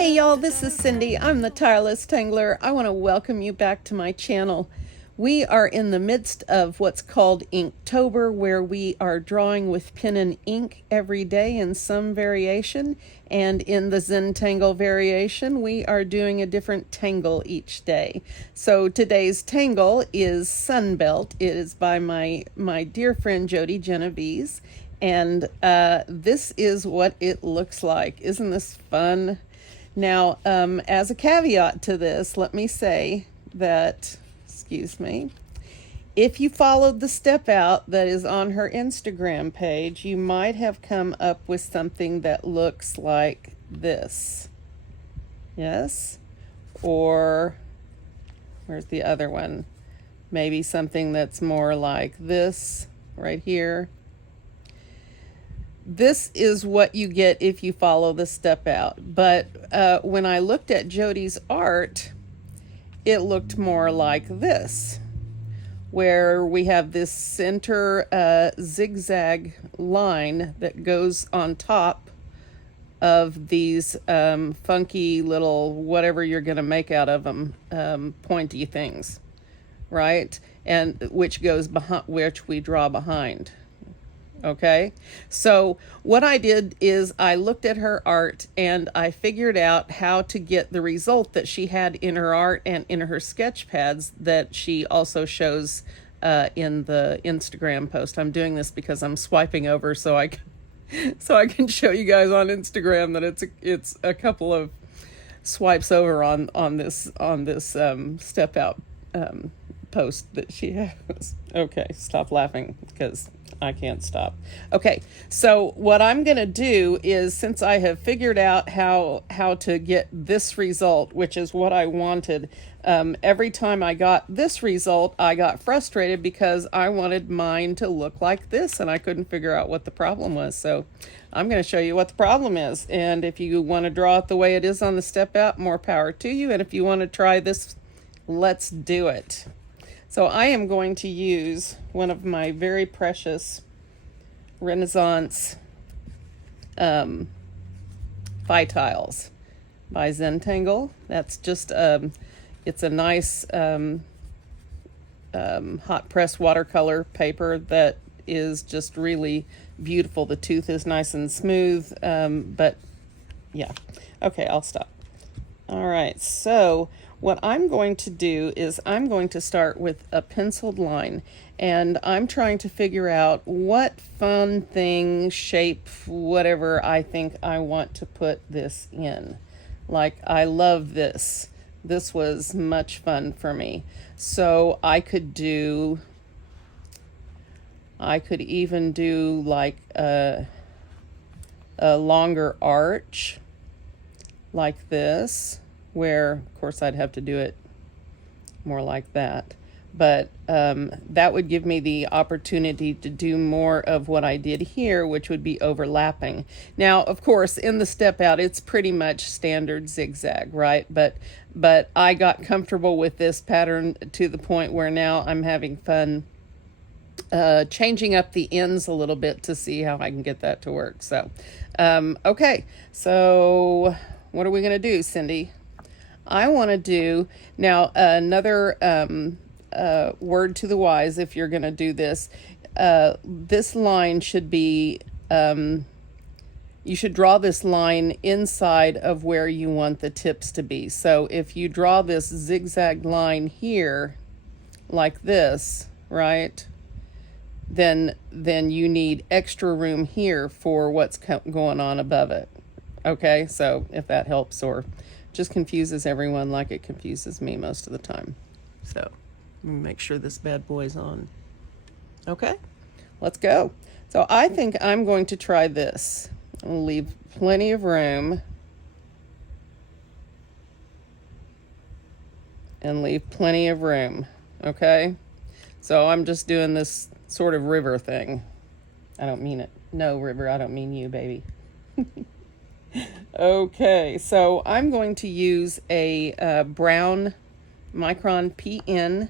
Hey y'all, this is Cyndee. I'm the Tireless Tangler. I want to welcome you back to my channel. We are in the midst of what's called Inktober, where we are drawing with pen and ink every day in some variation. And in the Zentangle variation, we are doing a different tangle each day. So today's tangle is SUNBELT. It is by my dear friend Jody Genovese. And this is what it looks like. Isn't this fun? Now, as a caveat to this, let me say that, excuse me, if you followed the step out that is on her Instagram page, you might have come up with something that looks like this. Yes? Or, where's the other one? Maybe something that's more like this right here. This is what you get if you follow the step out. But when I looked at Jody's art, it looked more like this, where we have this center zigzag line that goes on top of these funky little whatever you're going to make out of them, pointy things, right? And which goes behind, which we draw behind. Okay, so what I did is I looked at her art and I figured out how to get the result that she had in her art and in her sketch pads that she also shows in the Instagram post. I'm doing this because I'm swiping over so I can show you guys on Instagram that it's a couple of swipes over on this step out post that she has. Okay, stop laughing because I can't stop. Okay, so what I'm going to do is, since I have figured out how to get this result, which is what I wanted, every time I got this result, I got frustrated because I wanted mine to look like this, and I couldn't figure out what the problem was. So I'm going to show you what the problem is. And if you want to draw it the way it is on the step out, more power to you. And if you want to try this, let's do it. So I am going to use one of my very precious Renaissance Tiles by Zentangle. That's just, it's a nice hot press watercolor paper that is just really beautiful. The tooth is nice and smooth, but yeah. Okay, I'll stop. All right, so what I'm going to do is I'm going to start with a penciled line, and I'm trying to figure out what fun thing, shape, whatever I think I want to put this in. Like, I love this. This was much fun for me. So I could even do like a longer arch like this, where of course I'd have to do it more like that, but that would give me the opportunity to do more of what I did here, which would be overlapping. Now, of course, in the step out, it's pretty much standard zigzag, right? But I got comfortable with this pattern to the point where now I'm having fun changing up the ends a little bit to see how I can get that to work. So, okay, so what are we going to do, Cyndee? I want to do now another word to the wise. If you're going to do this, this line should be, you should draw this line inside of where you want the tips to be. So if you draw this zigzag line here like this, right, then you need extra room here for what's going on above it. Okay, so if that helps or just confuses everyone like it confuses me most of the time. So make sure this bad boy's on. Okay, let's go. So I think I'm going to try this. I'll leave plenty of room and leave plenty of room. Okay, so I'm just doing this sort of river thing. I don't mean it. No, river, I don't mean you, baby. Okay, so I'm going to use a brown Micron PN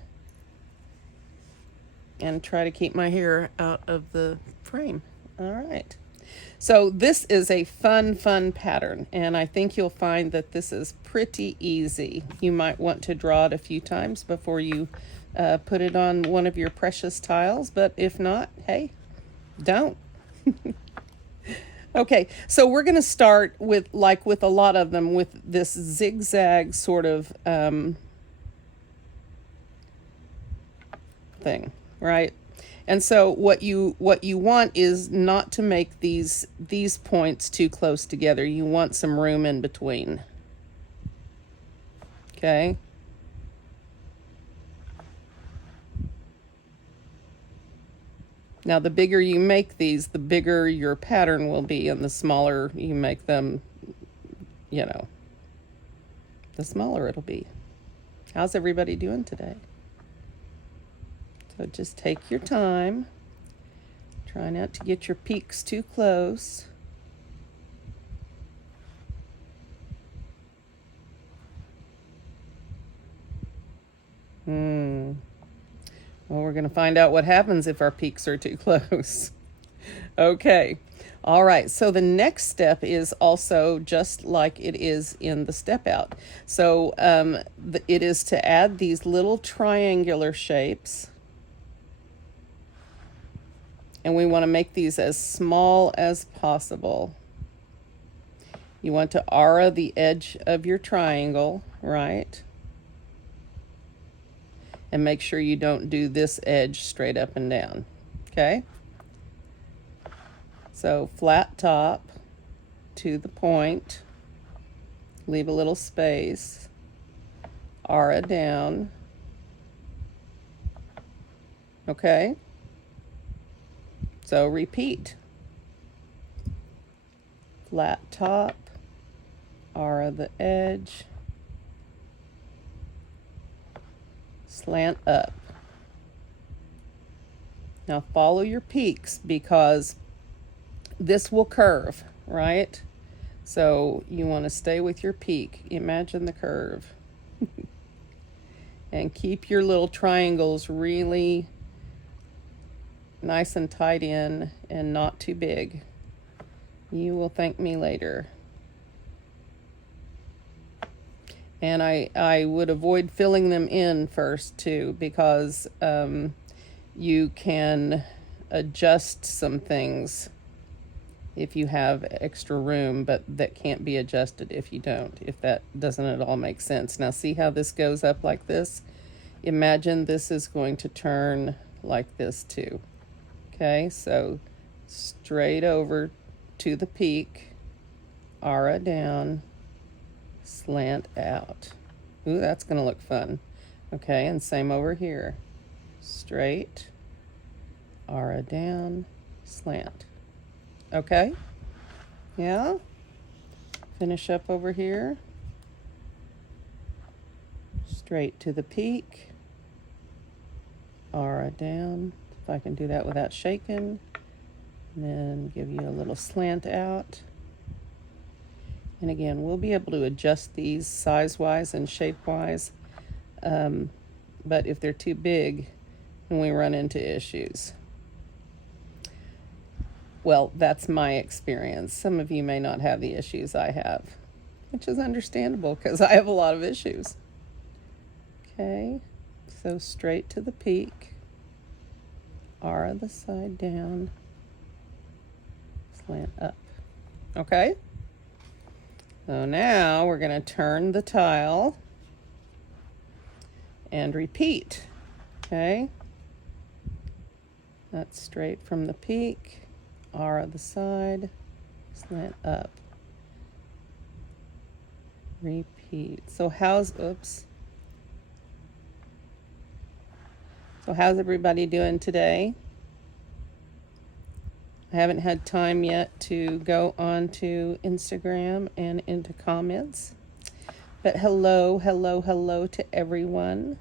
and try to keep my hair out of the frame. All right. So this is a fun pattern, and I think you'll find that this is pretty easy. You might want to draw it a few times before you put it on one of your precious tiles, but if not, hey, don't. Okay, so we're going to start with, like with a lot of them, with this zigzag sort of thing, right? And so what you want is not to make these points too close together. You want some room in between. Okay? Now, the bigger you make these, the bigger your pattern will be, and the smaller you make them, you know, the smaller it'll be. How's everybody doing today? So just take your time. Try not to get your peaks too close. Well, we're going to find out what happens if our peaks are too close. Okay. All right. So the next step is also just like it is in the step out. So it is to add these little triangular shapes. And we want to make these as small as possible. You want to aura the edge of your triangle, right? And make sure you don't do this edge straight up and down, okay? So flat top to the point, leave a little space, aura down, okay? So repeat. Flat top, aura the edge, slant up. Now follow your peaks because this will curve, right? So you want to stay with your peak. Imagine the curve. And keep your little triangles really nice and tight in and not too big. You will thank me later. And I would avoid filling them in first too, because you can adjust some things if you have extra room, but that can't be adjusted if you don't, if that doesn't at all make sense. Now see how this goes up like this? Imagine this is going to turn like this too. Okay, so straight over to the peak, aura down, slant out. Ooh, that's going to look fun. Okay, and same over here. Straight, aura down, slant. Okay? Yeah? Finish up over here. Straight to the peak, aura down. If I can do that without shaking. And then give you a little slant out. And again, we'll be able to adjust these size-wise and shape-wise. But if they're too big, then we run into issues. Well, that's my experience. Some of you may not have the issues I have, which is understandable because I have a lot of issues. Okay, so straight to the peak, aura the side down, slant up. Okay? So now we're going to turn the tile and repeat. Okay? That's straight from the peak, aura the side, slant up. Repeat. So how's everybody doing today? I haven't had time yet to go on to Instagram and into comments. But hello to everyone.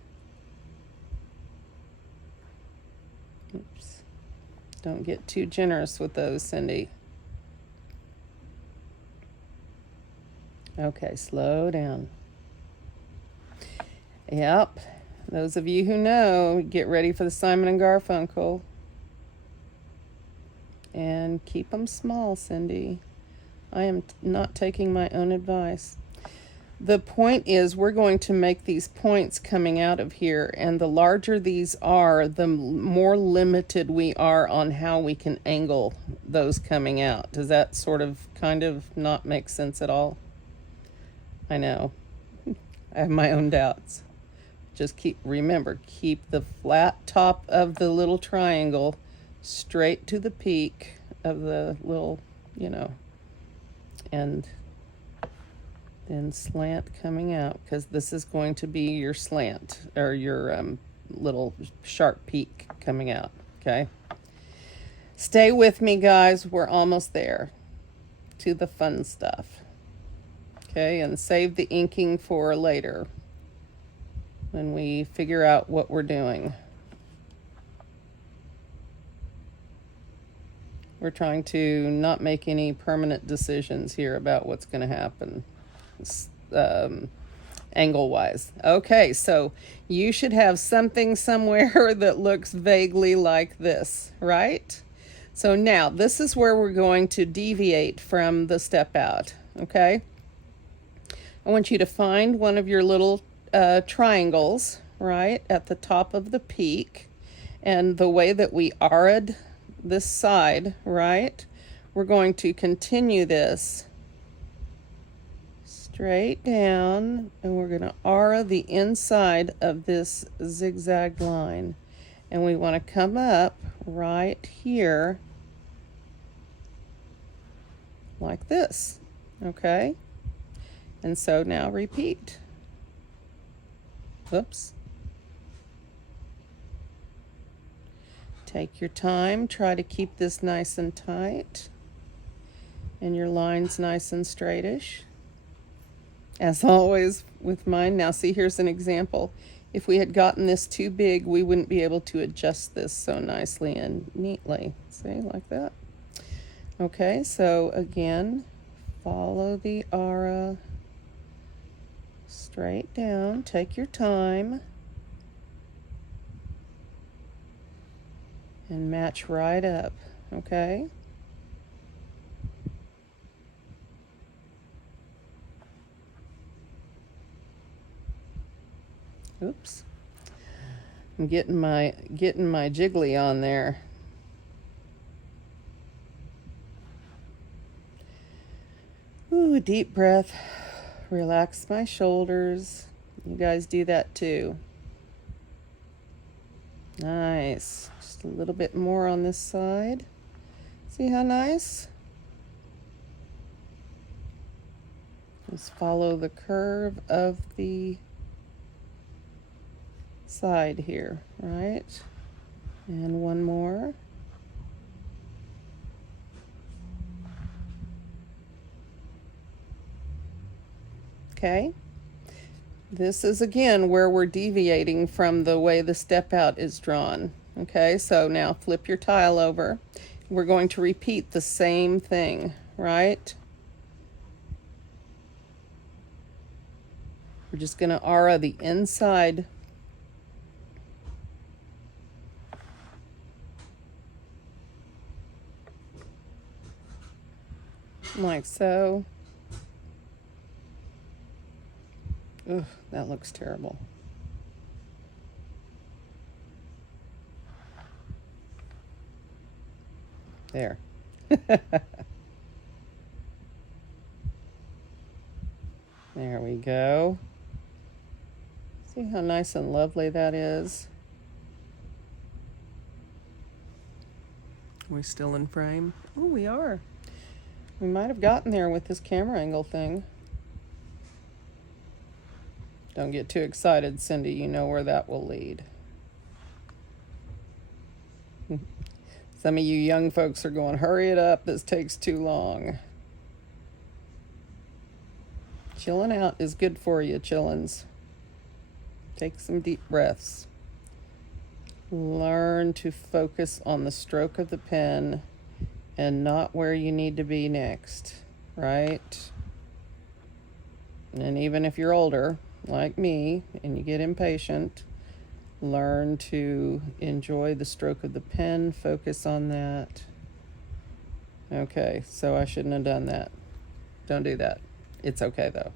Oops. Don't get too generous with those, Cyndee. Okay, slow down. Yep. Those of you who know, get ready for the Simon and Garfunkel. And keep them small, Cyndee. I am not taking my own advice. The point is, we're going to make these points coming out of here, and the larger these are, the more limited we are on how we can angle those coming out. Does that sort of kind of not make sense at all? I know. I have my own doubts. Just remember, keep the flat top of the little triangle straight to the peak of the little, and then slant coming out, because this is going to be your slant, or your little sharp peak coming out, okay? Stay with me, guys. We're almost there to the fun stuff, okay? And save the inking for later when we figure out what we're doing. We're trying to not make any permanent decisions here about what's going to happen angle-wise. Okay, so you should have something somewhere that looks vaguely like this, right? So now this is where we're going to deviate from the step out, okay? I want you to find one of your little triangles, right, at the top of the peak. And the way that we ara'd this side, right, we're going to continue this straight down, and we're going to ara the inside of this zigzag line. And we want to come up right here like this, okay? And so now repeat. Whoops. Take your time, try to keep this nice and tight, and your lines nice and straightish. As always with mine. Now see, here's an example. If we had gotten this too big, we wouldn't be able to adjust this so nicely and neatly. See, like that. Okay, so again, follow the ara straight down, take your time, and match right up, okay? Oops. I'm getting my jiggly on there. Ooh, deep breath. Relax my shoulders. You guys do that too. Nice. Just a little bit more on this side. See how nice? Just follow the curve of the side here, right? And one more. Okay. This is again where we're deviating from the way the step out is drawn. Okay, so now flip your tile over. We're going to repeat the same thing, right? We're just going to ara the inside like so. Ugh, that looks terrible. There. There we go. See how nice and lovely that is? Are we still in frame? Oh, we are. We might have gotten there with this camera angle thing. Don't get too excited, Cyndee. You know where that will lead. Some of you young folks are going, hurry it up, this takes too long. Chilling out is good for you, chillins. Take some deep breaths. Learn to focus on the stroke of the pen and not where you need to be next, right? And even if you're older, like me, and you get impatient, learn to enjoy the stroke of the pen, focus on that, Okay, so I shouldn't have done that. Don't do that. It's okay though.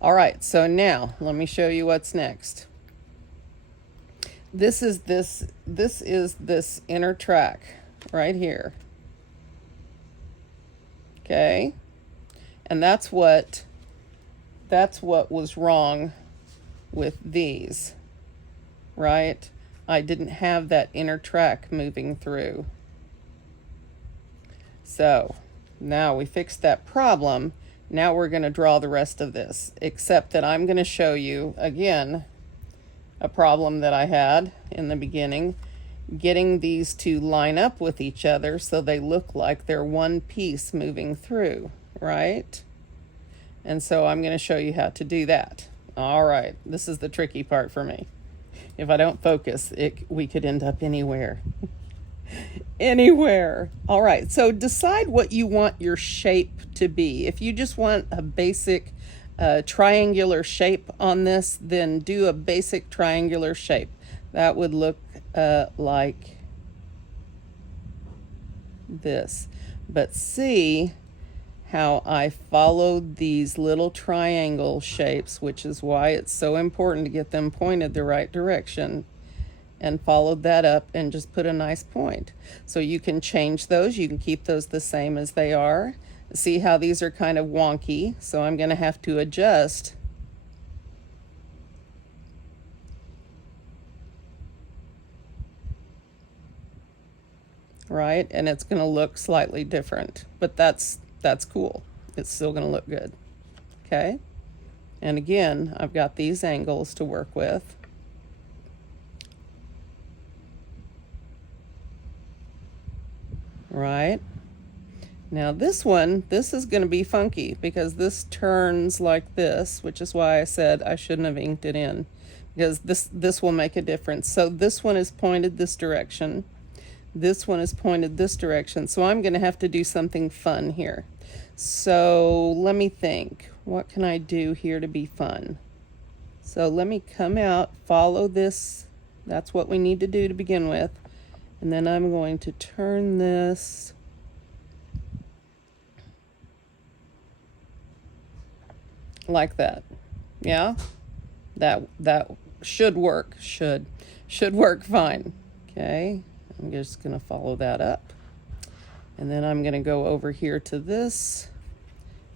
All right, so now let me show you what's next. This is this inner track right here. Okay? And that's what was wrong with these. Right? I didn't have that inner track moving through. So, now we fixed that problem. Now we're going to draw the rest of this, except that I'm going to show you again a problem that I had in the beginning, getting these to line up with each other so they look like they're one piece moving through, right? And so I'm going to show you how to do that. All right, this is the tricky part for me. If I don't focus, we could end up anywhere. Anywhere. All right, so decide what you want your shape to be. If you just want a basic triangular shape on this, then do a basic triangular shape. That would look like this. But see how I followed these little triangle shapes, which is why it's so important to get them pointed the right direction, and followed that up and just put a nice point. So you can change those. You can keep those the same as they are. See how these are kind of wonky, so I'm going to have to adjust. Right? And it's going to look slightly different, but that's cool. It's still going to look good. Okay? And again, I've got these angles to work with. Right? Now this one, this is going to be funky because this turns like this, which is why I said I shouldn't have inked it in, because this will make a difference. So this one is pointed this direction. This one is pointed this direction. So I'm going to have to do something fun here. So let me think. What can I do here to be fun? So let me come out, follow this. That's what we need to do to begin with. And then I'm going to turn this like that. Yeah? That should work. Should work fine. Okay? I'm just going to follow that up. And then I'm going to go over here to this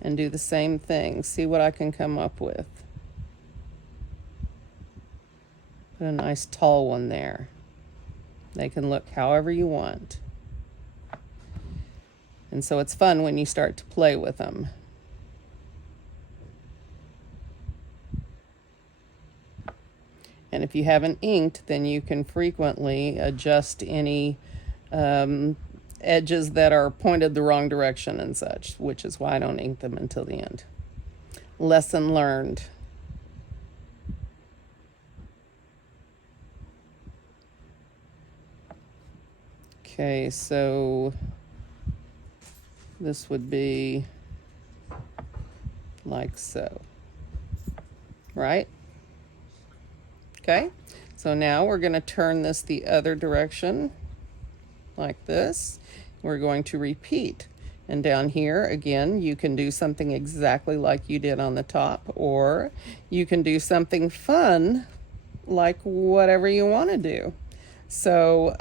and do the same thing. See what I can come up with. Put a nice tall one there. They can look however you want. And so it's fun when you start to play with them. And if you haven't inked, then you can frequently adjust any edges that are pointed the wrong direction and such, which is why I don't ink them until the end. Lesson learned. Okay, so this would be like so, right? Okay, so now we're going to turn this the other direction like this. We're going to repeat. And down here, again, you can do something exactly like you did on the top, or you can do something fun like whatever you want to do. So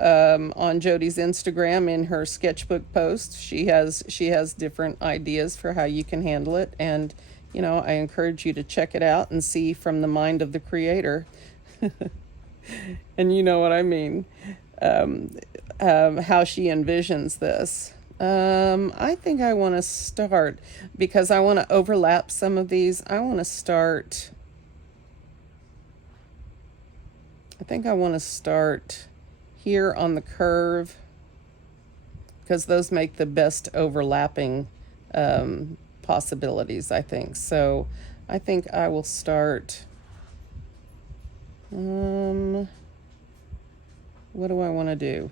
on Jody's Instagram, in her sketchbook post, she has different ideas for how you can handle it. And, you know, I encourage you to check it out and see from the mind of the creator. And you know what I mean, how she envisions this. I think I want to start, because I want to overlap some of these. I think I want to start here on the curve, because those make the best overlapping possibilities, I think. So I think I will start, what do I want to do?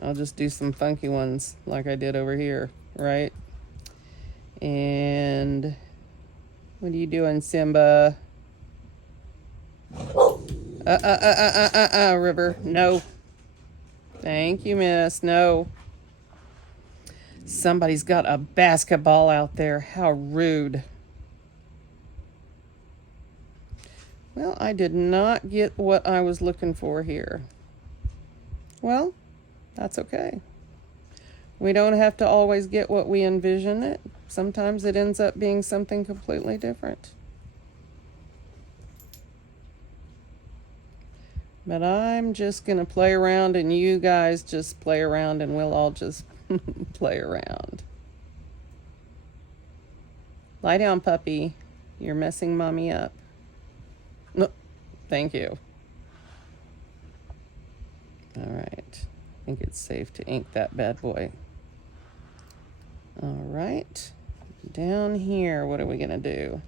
I'll just do some funky ones like I did over here, right? And what are you doing, Simba? River. No. Thank you, miss. No. Somebody's got a basketball out there. How rude. Well, I did not get what I was looking for here. Well, that's okay. We don't have to always get what we envision it. Sometimes it ends up being something completely different. But I'm just going to play around, and you guys just play around, and we'll all just play around. Lie down, puppy. You're messing mommy up. No, thank you. All right. I think it's safe to ink that bad boy. All right. Down here, what are we going to do?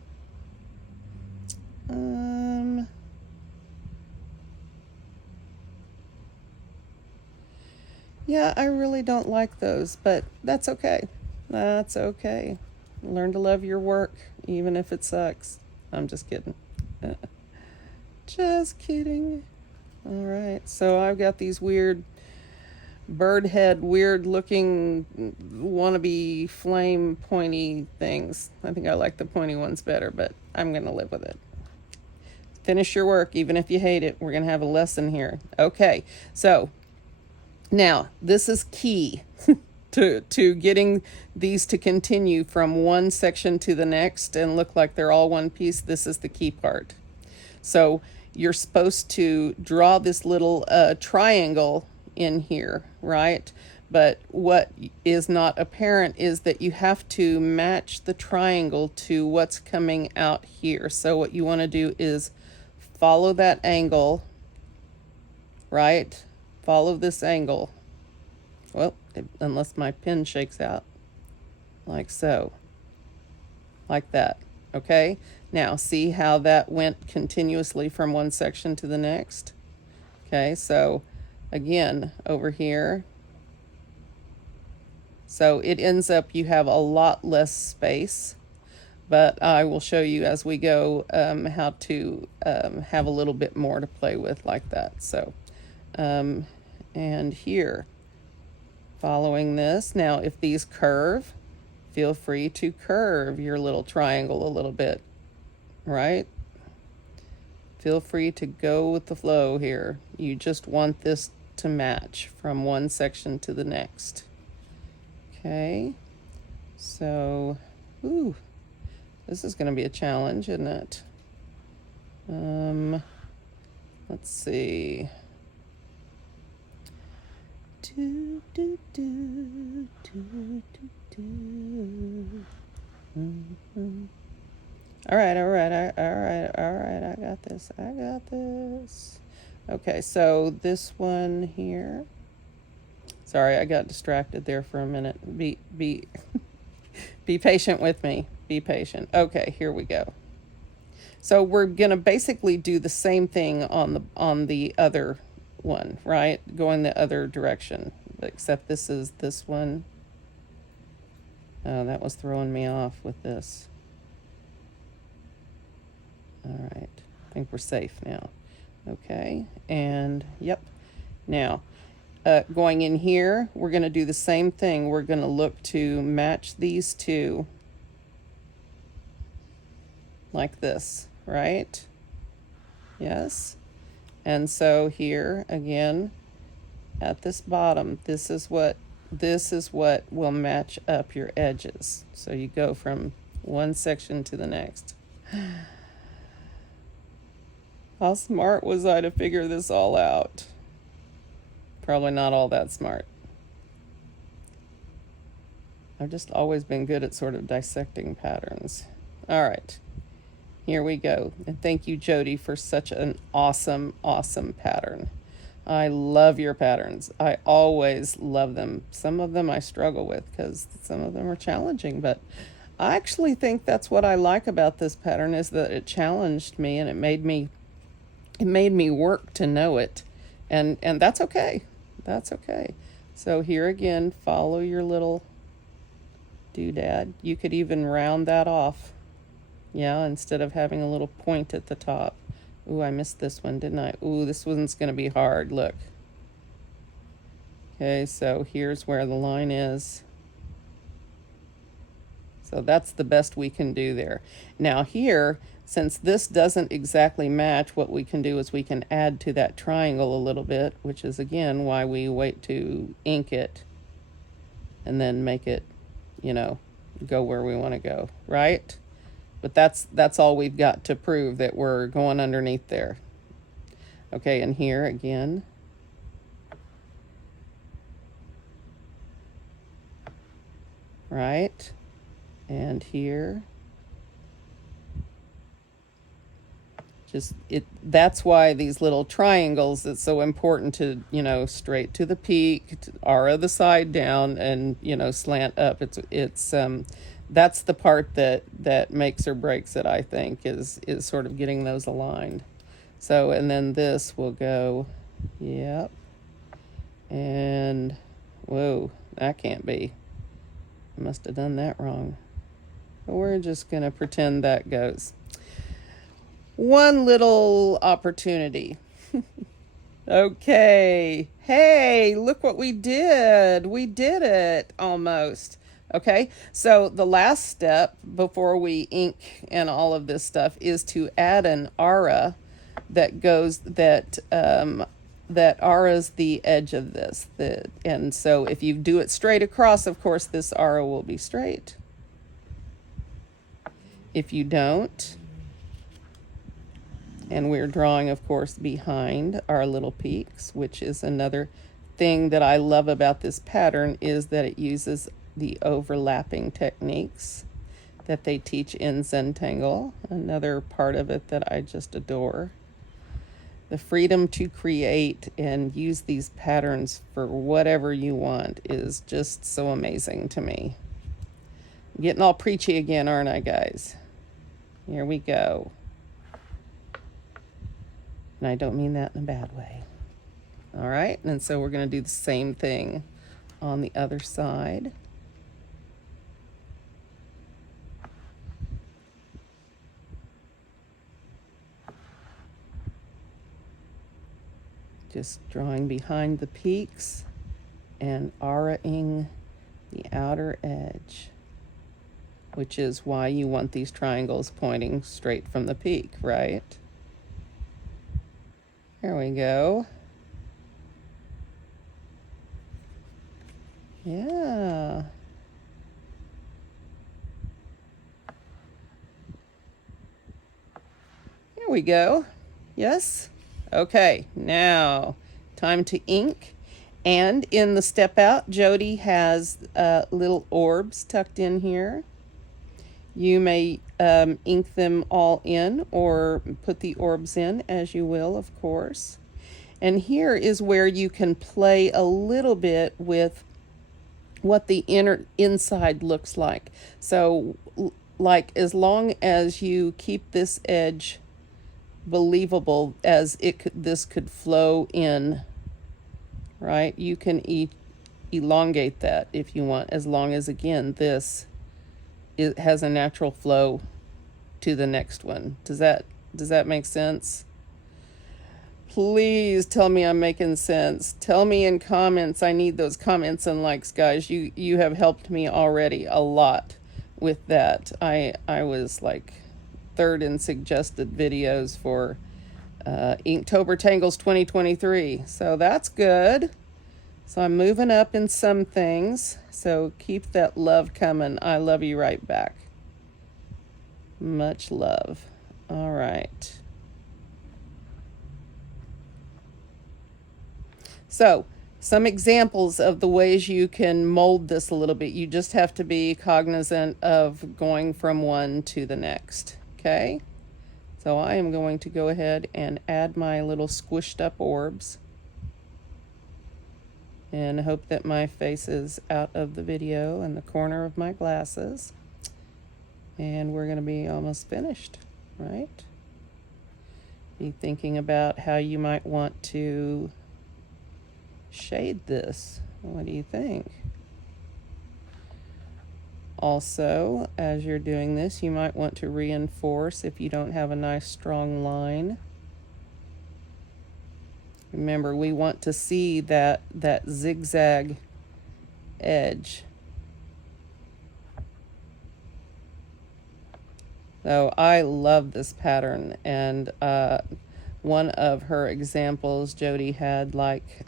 Yeah, I really don't like those, but that's okay. That's okay. Learn to love your work, even if it sucks. I'm just kidding. Just kidding. All right, so I've got these weird bird head, weird looking wannabe flame pointy things. I think I like the pointy ones better, but I'm going to live with it. Finish your work, even if you hate it. We're going to have a lesson here. Okay, so now this is key to getting these to continue from one section to the next and look like they're all one piece. This is the key part. So you're supposed to draw this little triangle in here, right? But what is not apparent is that you have to match the triangle to what's coming out here. So what you want to do is follow that angle, right? Follow this angle. Well, unless my pen shakes out, like so, like that. Okay, now see how that went continuously from one section to the next. Okay, so again over here, so it ends up you have a lot less space, but I will show you as we go how to have a little bit more to play with like that. So and here, following this, now if these curve, feel free to curve your little triangle a little bit, right? Feel free to go with the flow here. You just want this to match from one section to the next. Okay, so, this is going to be a challenge, isn't it? Let's see. All right, I got this. Okay, so this one here. Sorry, I got distracted there for a minute. Be be patient with me. Be patient. Okay, here we go. So we're gonna basically do the same thing on the other one, right? Going the other direction, except this is this one. Oh, that was throwing me off with this. All right, I think we're safe now. Okay, and yep. Now, going in here, we're going to do the same thing. We're going to look to match these two like this, right? Yes. And so here again at this bottom, this is what will match up your edges. So you go from one section to the next. How smart was I to figure this all out? Probably not all that smart. I've just always been good at sort of dissecting patterns. All right, here we go. And thank you, Jody, for such an awesome, awesome pattern. I love your patterns. I always love them. Some of them I struggle with because some of them are challenging, but I actually think that's what I like about this pattern, is that it challenged me and it made me work to know it. And that's okay. That's okay. So here again, follow your little doodad. You could even round that off. Yeah, instead of having a little point at the top. Ooh, I missed this one, didn't I? Ooh, this one's going to be hard. Look. Okay, so here's where the line is. So that's the best we can do there. Now here, since this doesn't exactly match, what we can do is we can add to that triangle a little bit, which is again why we wait to ink it and then make it, you know, go where we want to go, right? But that's all we've got to prove that we're going underneath there. Okay, and here again. Right? And here. Just that's why these little triangles, it's so important to, you know, straight to the peak, aura the side down, and, you know, slant up. It's that's the part that makes or breaks it, I think, is sort of getting those aligned. So, and then this will go, yep. And whoa, that can't be. I must have done that wrong. But we're just gonna pretend that goes. One little opportunity. Okay. Hey, look what we did. We did it almost. Okay. So the last step before we ink and all of this stuff is to add an aura that goes that aura's the edge of this. And so if you do it straight across, of course, this aura will be straight. If you don't, and we're drawing, of course, behind our little peaks, which is another thing that I love about this pattern, is that it uses the overlapping techniques that they teach in Zentangle, another part of it that I just adore. The freedom to create and use these patterns for whatever you want is just so amazing to me. I'm getting all preachy again, aren't I, guys? Here we go. And I don't mean that in a bad way. All right, and so we're going to do the same thing on the other side. Just drawing behind the peaks and aura-ing the outer edge, which is why you want these triangles pointing straight from the peak, right? There we go. Yeah. There we go. Yes? Okay, now time to ink. And in the step out, Jody has little orbs tucked in here. You may ink them all in or put the orbs in as you will, of course. And here is where you can play a little bit with what the inside looks like. So like as long as you keep this edge believable as this could flow in, right? You can elongate that if you want, as long as again this it has a natural flow to the next one. Does that make sense? Please tell me I'm making sense. Tell me in comments. I need those comments and likes, guys. You have helped me already a lot with that. I was like third in suggested videos for Inktober Tangles 2023. So that's good. So I'm moving up in some things. So keep that love coming. I love you right back. Much love. All right. So some examples of the ways you can mold this a little bit. You just have to be cognizant of going from one to the next. Okay. So I am going to go ahead and add my little squished up orbs. And hope that my face is out of the video and the corner of my glasses. And we're going to be almost finished, right? Be thinking about how you might want to shade this. What do you think? Also, as you're doing this, you might want to reinforce if you don't have a nice strong line Remember, we want to see that zigzag edge. So I love this pattern, and one of her examples, Jody had like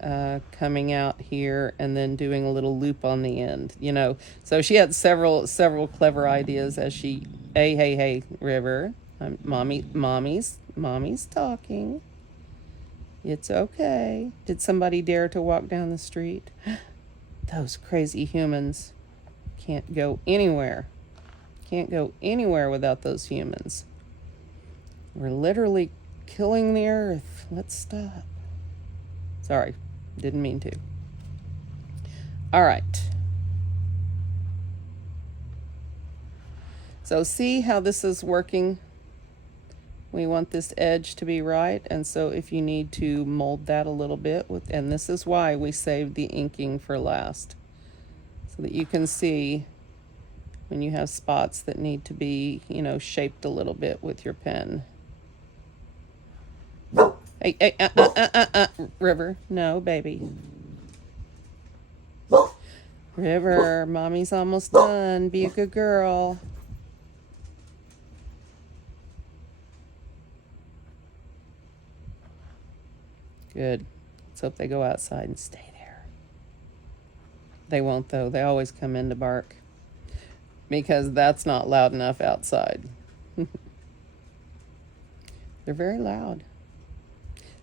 coming out here and then doing a little loop on the end, you know. So she had several clever ideas as she, hey, River, mommy's talking. It's okay. Did somebody dare to walk down the street? Those crazy humans can't go anywhere. Can't go anywhere without those humans. We're literally killing the earth. Let's stop. Sorry, didn't mean to. All right. So see how this is working? We want this edge to be right, and so if you need to mold that a little bit, and this is why we saved the inking for last, so that you can see when you have spots that need to be, you know, shaped a little bit with your pen. Hey, River, no, baby. River, mommy's almost done. Be a good girl. Good. Let's hope they go outside and stay there. They won't, though. They always come in to bark, because that's not loud enough outside. They're very loud.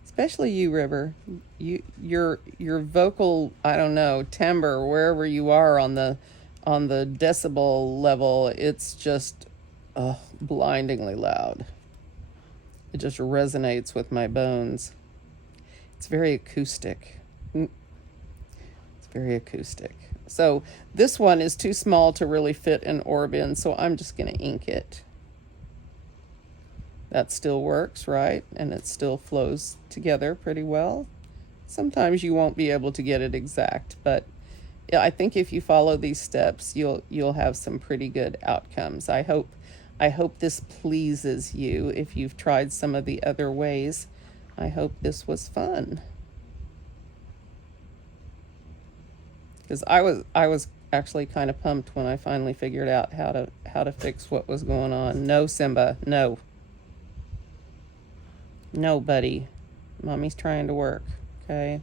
Especially you, River. Your vocal, I don't know, timbre, wherever you are on the decibel level, it's just blindingly loud. It just resonates with my bones. It's very acoustic. It's very acoustic. So this one is too small to really fit an orb in, so I'm just going to ink it. That still works, right? And it still flows together pretty well. Sometimes you won't be able to get it exact, but yeah, I think if you follow these steps, you'll have some pretty good outcomes. I hope this pleases you. If you've tried some of the other ways, I hope this was fun. Because I was actually kind of pumped when I finally figured out how to fix what was going on. No, Simba, no. No, buddy. Mommy's trying to work, okay?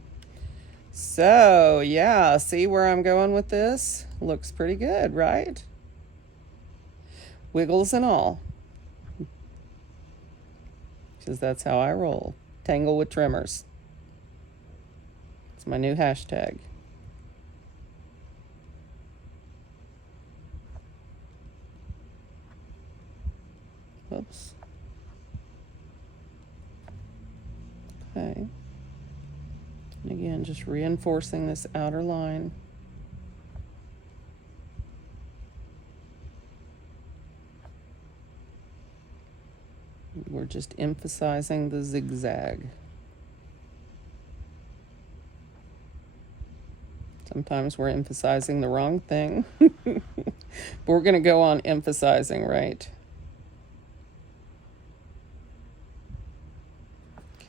So, yeah, see where I'm going with this? Looks pretty good, right? Wiggles and all. Because that's how I roll. Tangle with trimmers. It's my new hashtag. Whoops. Okay. And again, just reinforcing this outer line. We're just emphasizing the zigzag. Sometimes we're emphasizing the wrong thing. But we're going to go on emphasizing, right?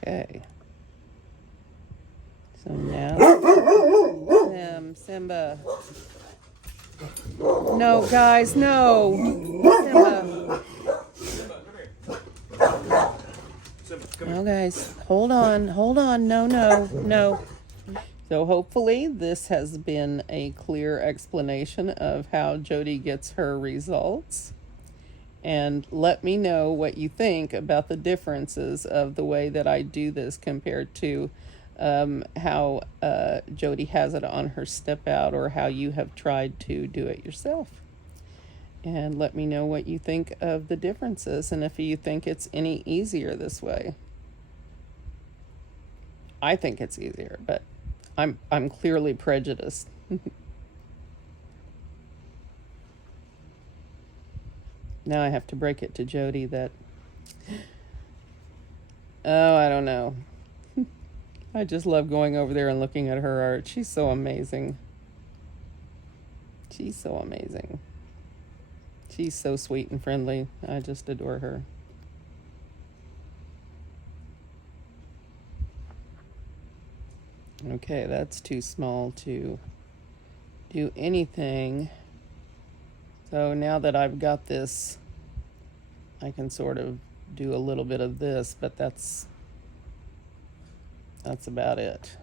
Okay. So now, Simba. No, guys, no. Simba. No, guys, hold on. No. So hopefully this has been a clear explanation of how Jody gets her results. And let me know what you think about the differences of the way that I do this compared to how Jody has it on her step out, or how you have tried to do it yourself. And let me know what you think of the differences, and if you think it's any easier this way. I think it's easier, but I'm clearly prejudiced. Now I have to break it to Jody that, I don't know. I just love going over there and looking at her art. She's so amazing. She's so amazing. She's so sweet and friendly. I just adore her. Okay, that's too small to do anything. So now that I've got this, I can sort of do a little bit of this, but that's about it.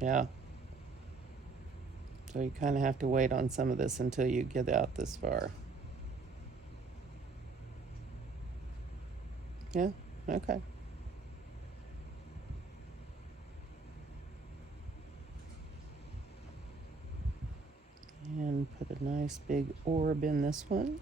Yeah. So you kind of have to wait on some of this until you get out this far. Yeah, okay. And put a nice big orb in this one.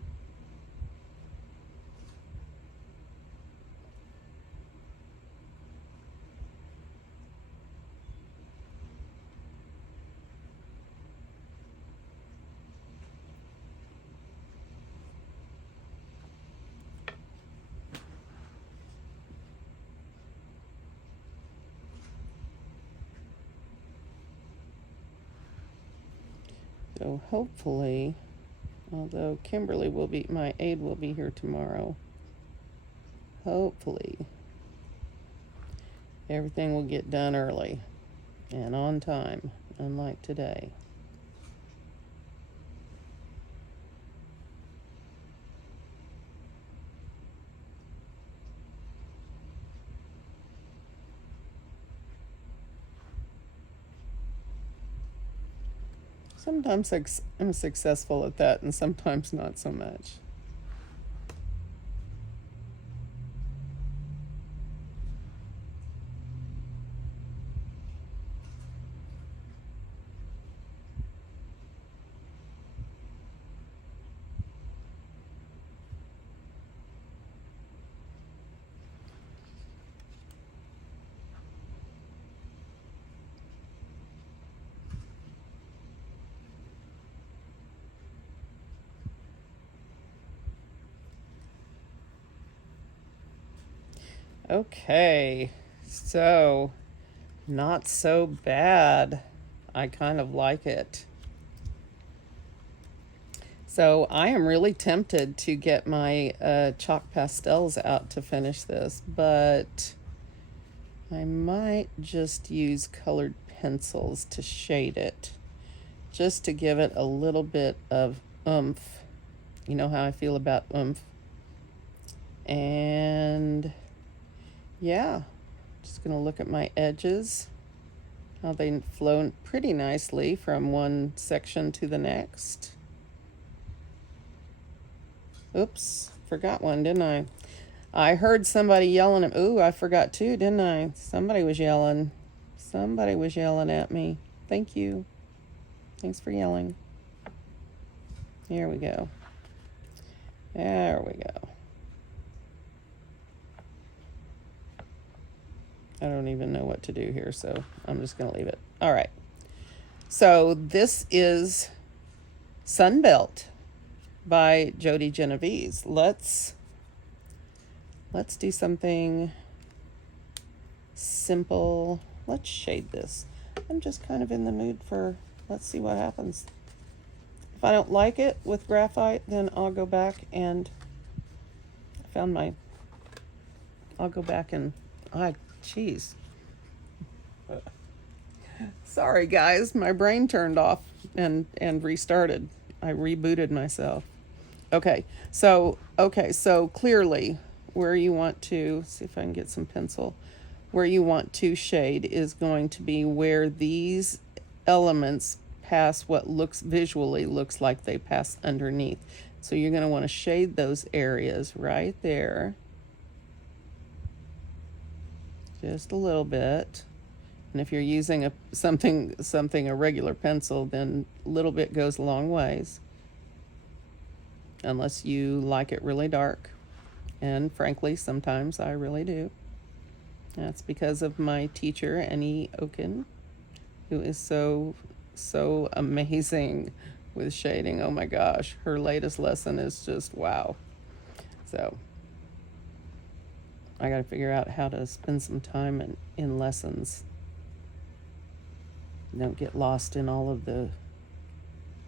So hopefully, although Kimberly will be, my aide will be here tomorrow, hopefully everything will get done early and on time, unlike today. Sometimes I'm successful at that, and sometimes not so much. Okay, so not so bad. I kind of like it. So I am really tempted to get my chalk pastels out to finish this, but I might just use colored pencils to shade it, just to give it a little bit of oomph. You know how I feel about oomph. And yeah, just gonna look at my edges, how they flow pretty nicely from one section to the next. Oops, forgot one, didn't I? I heard somebody yelling at, ooh, I forgot two, didn't I? Somebody was yelling. Somebody was yelling at me. Thank you. Thanks for yelling. Here we go. There we go. I don't even know what to do here, so I'm just going to leave it. All right. So this is SUNBELT by Jody Genovese. Let's do something simple. Let's shade this. I'm just kind of in the mood for, let's see what happens. If I don't like it with graphite, then I'll go back and I'll go back and, jeez. Sorry guys, my brain turned off and restarted. I rebooted myself. Okay, so clearly where you want to, see if I can get some pencil, where you want to shade is going to be where these elements pass what visually looks like they pass underneath. So you're going to want to shade those areas right there. Just a little bit. And if you're using a regular pencil, then a little bit goes a long ways. Unless you like it really dark. And frankly, sometimes I really do. That's because of my teacher, Annie Oken, who is so amazing with shading. Oh my gosh, her latest lesson is just wow. So I got to figure out how to spend some time in lessons. Don't get lost in all of the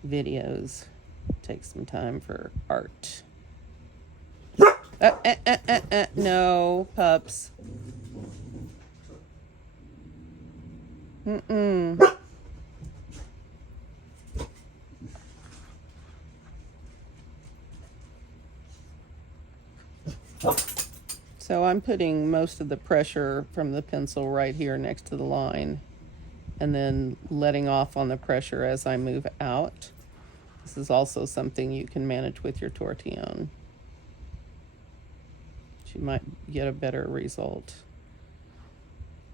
videos. Take some time for art. No, pups. So I'm putting most of the pressure from the pencil right here next to the line, and then letting off on the pressure as I move out. This is also something you can manage with your tortillon. You might get a better result.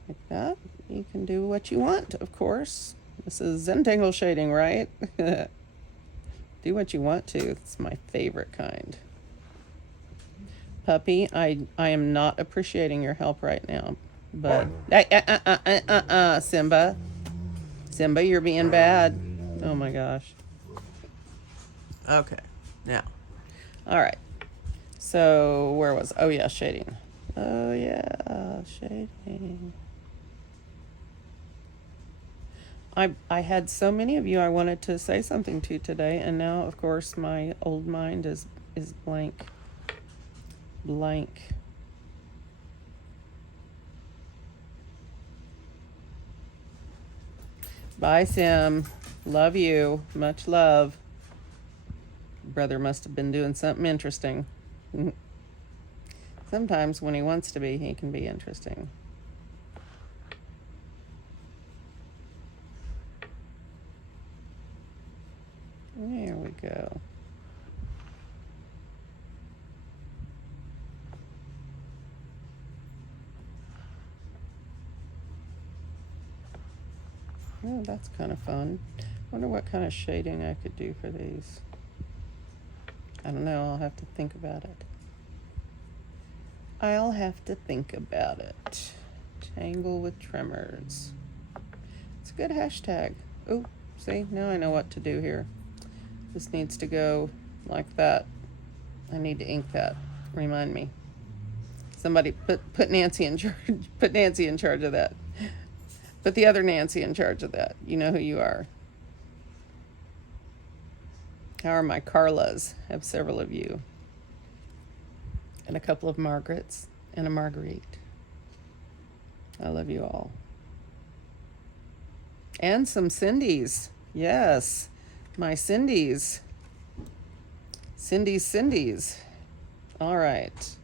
Like that. You can do what you want, of course. This is Zentangle shading, right? Do what you want to. It's my favorite kind. Puppy, I am not appreciating your help right now, but Simba, you're being bad. Oh my gosh. Okay, now, all right. So where was? Oh yeah, shading. Oh yeah, shading. I had so many of you I wanted to say something to today, and now of course my old mind is blank. Blank. Bye, Sim. Love you. Much love. Brother must have been doing something interesting. Sometimes when he wants to be, he can be interesting. There we go. Oh, that's kind of fun. Wonder what kind of shading I could do for these. I don't know. I'll have to think about it. I'll have to think about it. Tangle with tremors. It's a good hashtag. Oh, see? Now I know what to do here. This needs to go like that. I need to ink that. Remind me. Somebody put Nancy in charge. Put Nancy in charge of that. Put the other Nancy in charge of that. You know who you are. How are my Carlas? I have several of you. And a couple of Margarets and a Marguerite. I love you all. And some Cyndees. Yes, my Cyndees. Cyndees. All right.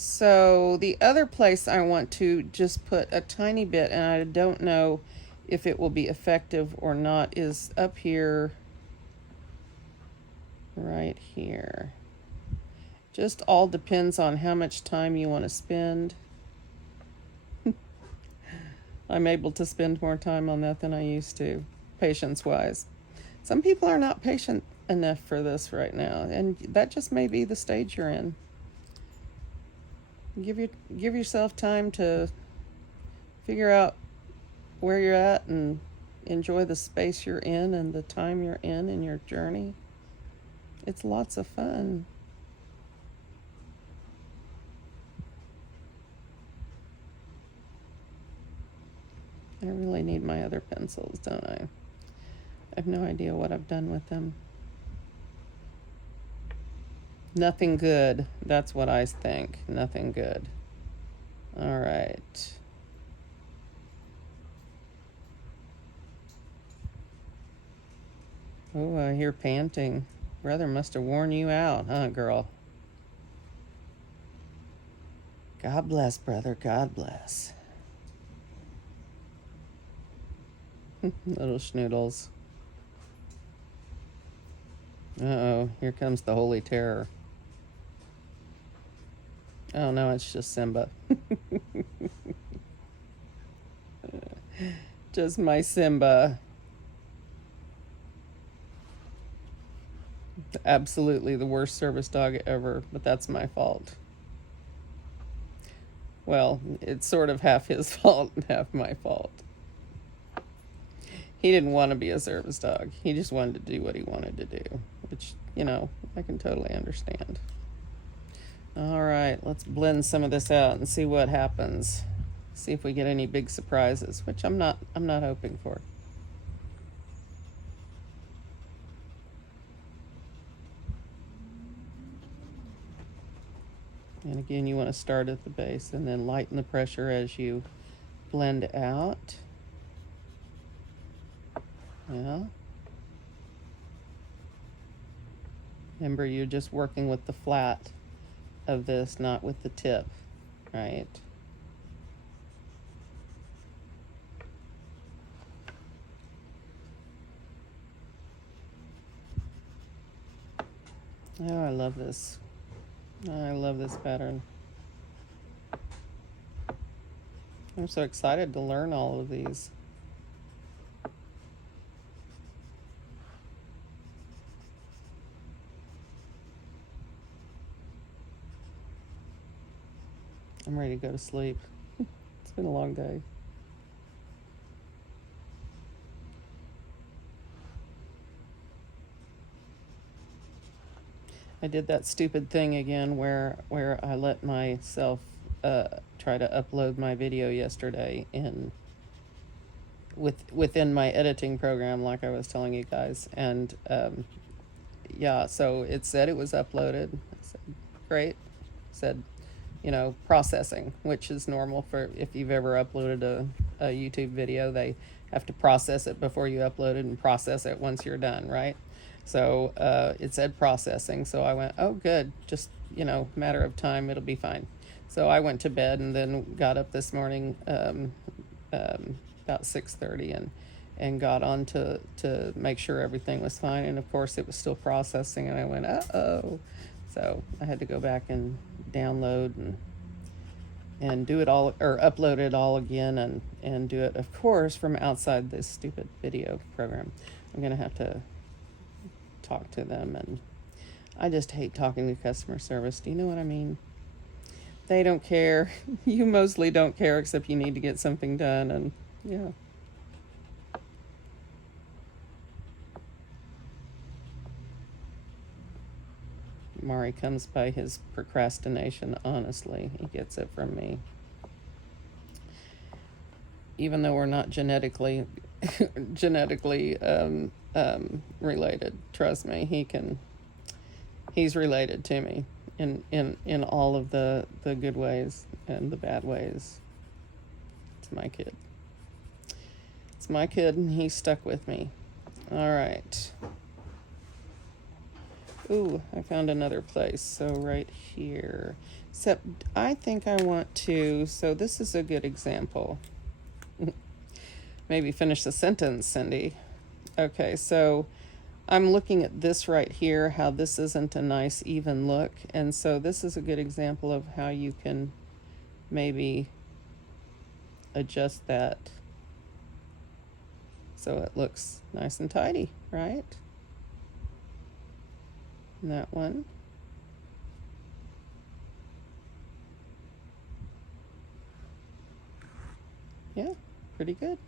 So the other place I want to just put a tiny bit, and I don't know if it will be effective or not, is up here, right here. Just all depends on how much time you want to spend. I'm able to spend more time on that than I used to, patience-wise. Some people are not patient enough for this right now, and that just may be the stage you're in. Give yourself time to figure out where you're at and enjoy the space you're in and the time you're in your journey. It's lots of fun. I really need my other pencils, don't I? I have no idea what I've done with them. Nothing good. That's what I think. Nothing good. All right. Oh, I hear panting. Brother must have worn you out, huh, girl? God bless, brother. God bless. Little schnoodles. Uh-oh, here comes the Holy Terror. Oh, no, it's just Simba. Just my Simba. Absolutely the worst service dog ever, but that's my fault. Well, it's sort of half his fault and half my fault. He didn't want to be a service dog. He just wanted to do what he wanted to do, which, you know, I can totally understand. All right, let's blend some of this out and see what happens. See if we get any big surprises, which I'm not hoping for. And again, you want to start at the base and then lighten the pressure as you blend out. Yeah. Remember, you're just working with the flat of this, not with the tip, right? Oh, I love this. I love this pattern. I'm so excited to learn all of these. I'm ready to go to sleep. It's been a long day. I did that stupid thing again where I let myself try to upload my video yesterday within my editing program, like I was telling you guys, and yeah, so it said it was uploaded. I said, great. Said, processing, which is normal for if you've ever uploaded a YouTube video. They have to process it before you upload it and process it once you're done, right? So it said processing. So I went, oh, good. Just, matter of time. It'll be fine. So I went to bed and then got up this morning about 6:30 and got on to make sure everything was fine. And of course it was still processing, and I went, uh-oh. So I had to go back and download and do it all, or upload it all again, and do it, of course, from outside this stupid video program. I'm gonna have to talk to them, and I just hate talking to customer service. Do you know what I mean? They don't care. You mostly don't care, except you need to get something done, and yeah. Mari comes by his procrastination, honestly. He gets it from me. Even though we're not genetically related, trust me, he's related to me in all of the good ways and the bad ways. It's my kid. It's my kid, and he's stuck with me. All right. Ooh, I found another place. So right here. Except I think I want to, so this is a good example. Maybe finish the sentence, Cyndee. Okay, so I'm looking at this right here, how this isn't a nice even look. And so this is a good example of how you can maybe adjust that so it looks nice and tidy, right? And that one. Yeah, pretty good.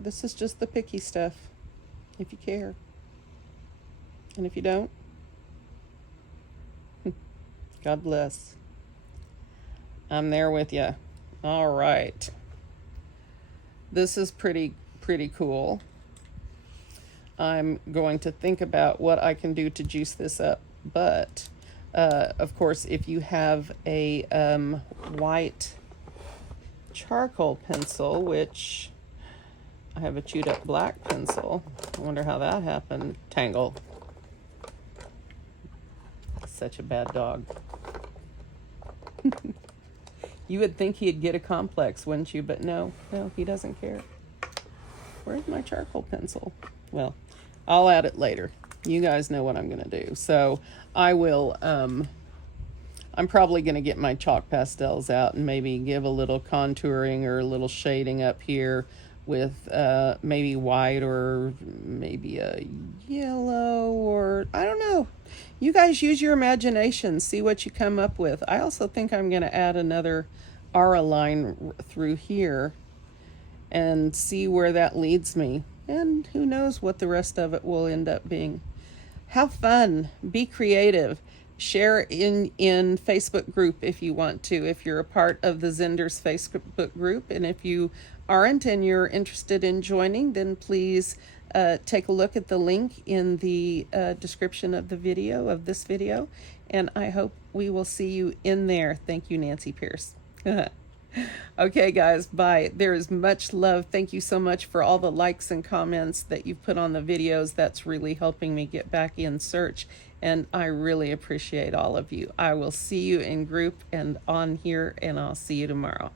This is just the picky stuff, if you care. And if you don't, God bless. I'm there with you. All right. This is pretty cool. I'm going to think about what I can do to juice this up, but of course, if you have a white charcoal pencil, which I have a chewed up black pencil, I wonder how that happened. Tangle. Such a bad dog. You would think he'd get a complex, wouldn't you? But no, he doesn't care. Where's my charcoal pencil? Well, I'll add it later. You guys know what I'm going to do. So I will, I'm probably going to get my chalk pastels out and maybe give a little contouring or a little shading up here with maybe white or maybe a yellow, or I don't know. You guys use your imagination, see what you come up with. I also think I'm going to add another aura line through here and see where that leads me. And who knows what the rest of it will end up being. Have fun. Be creative. Share in Facebook group if you want to, if you're a part of the Zenders Facebook group. And if you aren't and you're interested in joining, then please take a look at the link in the description of this video. And I hope we will see you in there. Thank you, Nancy Pierce. Okay, guys, bye. There is much love. Thank you so much for all the likes and comments that you've put on the videos. That's really helping me get back in search, and I really appreciate all of you. I will see you in group and on here, and I'll see you tomorrow.